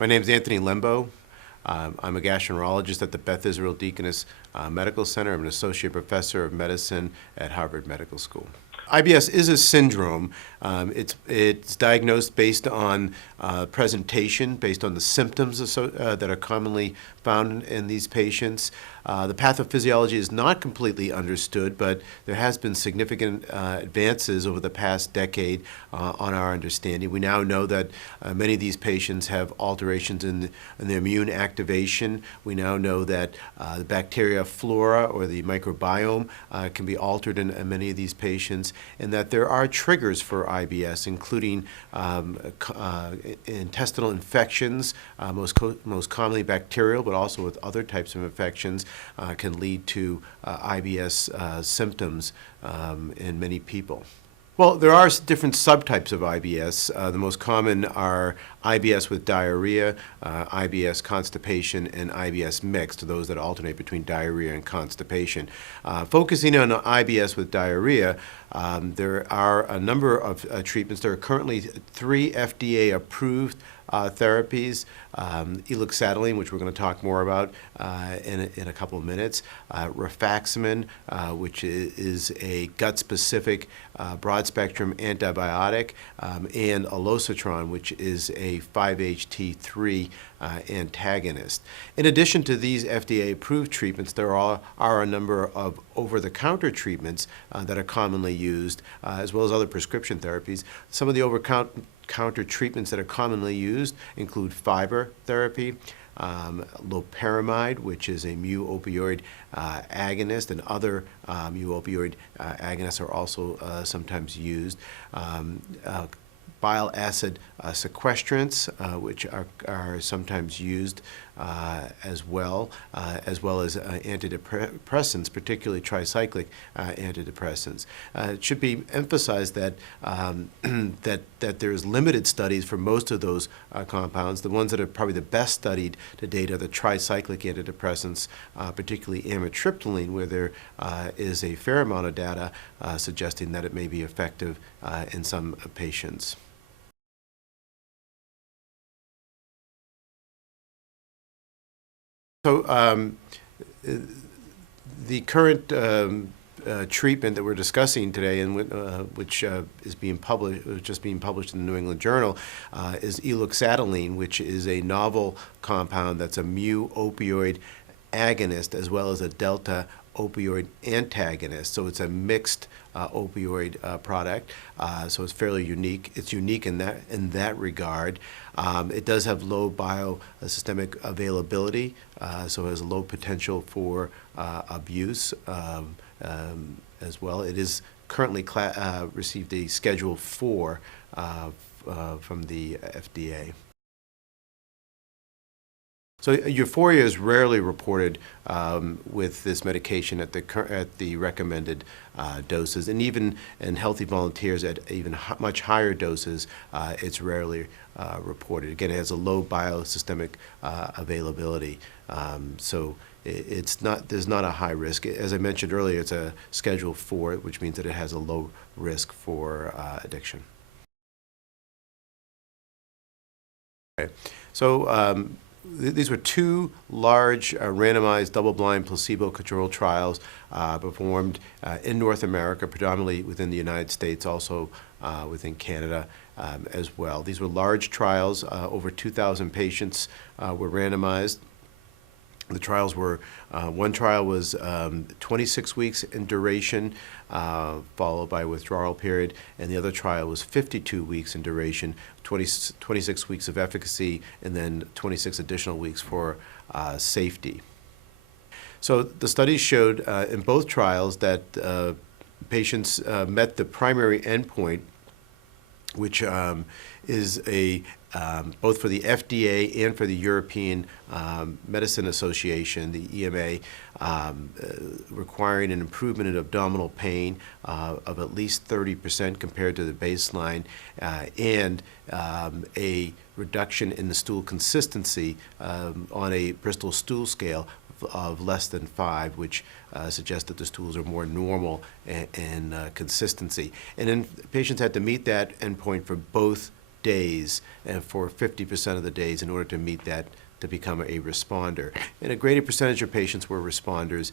My name is Anthony Lembo. I'm a gastroenterologist at the Beth Israel Deaconess Medical Center. I'm an associate professor of medicine at Harvard Medical School. IBS is a syndrome. It's diagnosed based on presentation, based on the symptoms that are commonly found in these patients. The pathophysiology is not completely understood, but there has been significant advances over the past decade on our understanding. We now know that many of these patients have alterations in the immune activation. We now know that the bacteria flora or the microbiome can be altered in many of these patients, and that there are triggers for IBS, including intestinal infections, most commonly bacterial, but also with other types of infections, can lead to IBS symptoms in many people. Well, there are different subtypes of IBS. The most common are IBS with diarrhea, IBS constipation, and IBS mixed, those that alternate between diarrhea and constipation. Focusing on IBS with diarrhea, there are a number of treatments. There are currently 3 FDA-approved therapies, Eluxadoline, which we're going to talk more about in a couple of minutes, rifaximin, which is a gut-specific broad-spectrum antibiotic, and elocitron, which is a 5-HT3 antagonist. In addition to these FDA-approved treatments, there are a number of over-the-counter treatments that are commonly used, as well as other prescription therapies. Some of the over-the-counter treatments that are commonly used include fiber therapy, loperamide, which is a mu-opioid agonist, and other mu-opioid agonists are also sometimes used. Bile acid sequestrants, which are sometimes used as well as antidepressants, particularly tricyclic antidepressants. It should be emphasized that that there's limited studies for most of those compounds. The ones that are probably the best studied to date are the tricyclic antidepressants, particularly amitriptyline, where there is a fair amount of data suggesting that it may be effective in some patients. So the current treatment that we're discussing today, and which is being published, just being published in the New England Journal, is Eluxadoline, which is a novel compound that's a mu-opioid agonist as well as a delta opioid antagonist. So it's a mixed opioid product. So it's fairly unique. It's unique in that regard. It does have low biosystemic availability, so it has a low potential for abuse as well. It is currently received a Schedule 4 from the FDA. So euphoria is rarely reported with this medication at the recommended doses, and even in healthy volunteers at even much higher doses, it's rarely reported. Again, it has a low biosystemic availability, so there's not a high risk. As I mentioned earlier, it's a Schedule 4, which means that it has a low risk for addiction. Okay. So these were 2 large randomized double-blind placebo-controlled trials performed in North America, predominantly within the United States, also within Canada as well. These were large trials. Over 2,000 patients were randomized. The trials were, one trial was 26 weeks in duration, followed by a withdrawal period, and the other trial was 52 weeks in duration, 26 weeks of efficacy, and then 26 additional weeks for safety. So the studies showed in both trials that patients met the primary endpoint, which is both for the FDA and for the European Medicine Association, the EMA, requiring an improvement in abdominal pain of at least 30% compared to the baseline, and a reduction in the stool consistency on a Bristol stool scale of less than 5, which suggests that the stools are more normal in consistency. And then patients had to meet that endpoint for both days, and for 50% of the days in order to meet that, to become a responder. And a greater percentage of patients were responders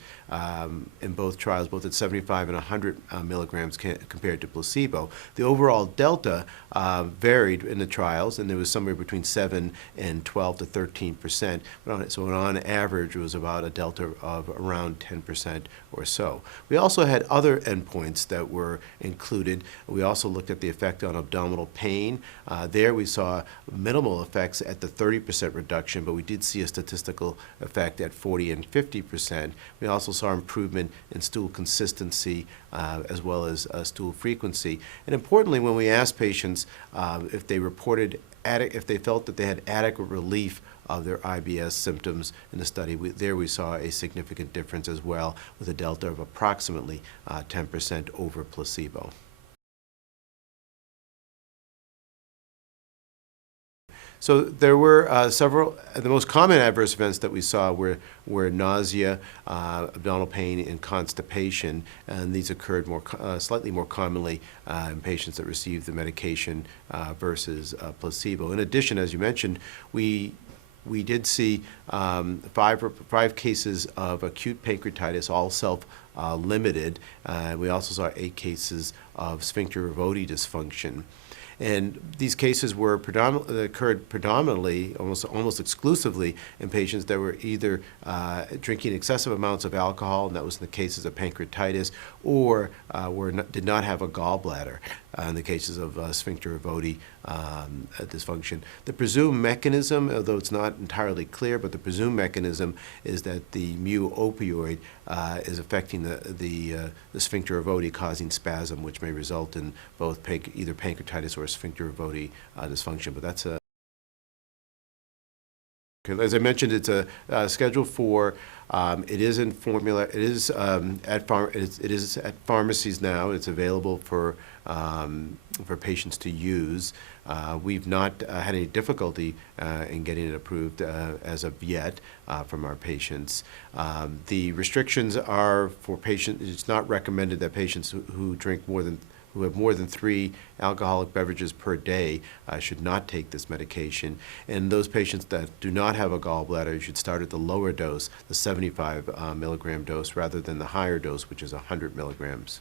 in both trials, both at 75 and 100 milligrams compared to placebo. The overall delta varied in the trials, and there was somewhere between 7 and 12 to 13%. So on average, it was about a delta of around 10% or so. We also had other endpoints that were included. We also looked at the effect on abdominal pain. There we saw minimal effects at the 30% reduction, but we did see a statistical effect at 40 and 50%. We also saw improvement in stool consistency as well as stool frequency. And importantly, when we asked patients if they felt that they had adequate relief of their IBS symptoms in the study, there we saw a significant difference as well, with a delta of approximately 10% over placebo. So there were several. The most common adverse events that we saw were nausea, abdominal pain, and constipation, and these occurred slightly more commonly in patients that received the medication versus placebo. In addition, as you mentioned, we did see 5 cases of acute pancreatitis, all self-limited. We also saw 8 cases of sphincter of Oddi dysfunction. And these cases occurred predominantly, almost exclusively, in patients that were either drinking excessive amounts of alcohol, and that was in the cases of pancreatitis, or did not have a gallbladder in the cases of sphincter of Oddi dysfunction. The presumed mechanism, although it's not entirely clear, but the presumed mechanism is that the mu opioid is affecting the sphincter of Oddi, causing spasm, which may result in both either pancreatitis or sphincter of Oddi dysfunction. But that's as I mentioned, it's a Schedule 4. It is in formula. It is it is at pharmacies now. It's available for patients to use. We've not had any difficulty in getting it approved as of yet from our patients. The restrictions are for patients. It's not recommended that patients who have more than 3 alcoholic beverages per day should not take this medication. And those patients that do not have a gallbladder should start at the lower dose, the 75 milligram dose, rather than the higher dose, which is 100 milligrams.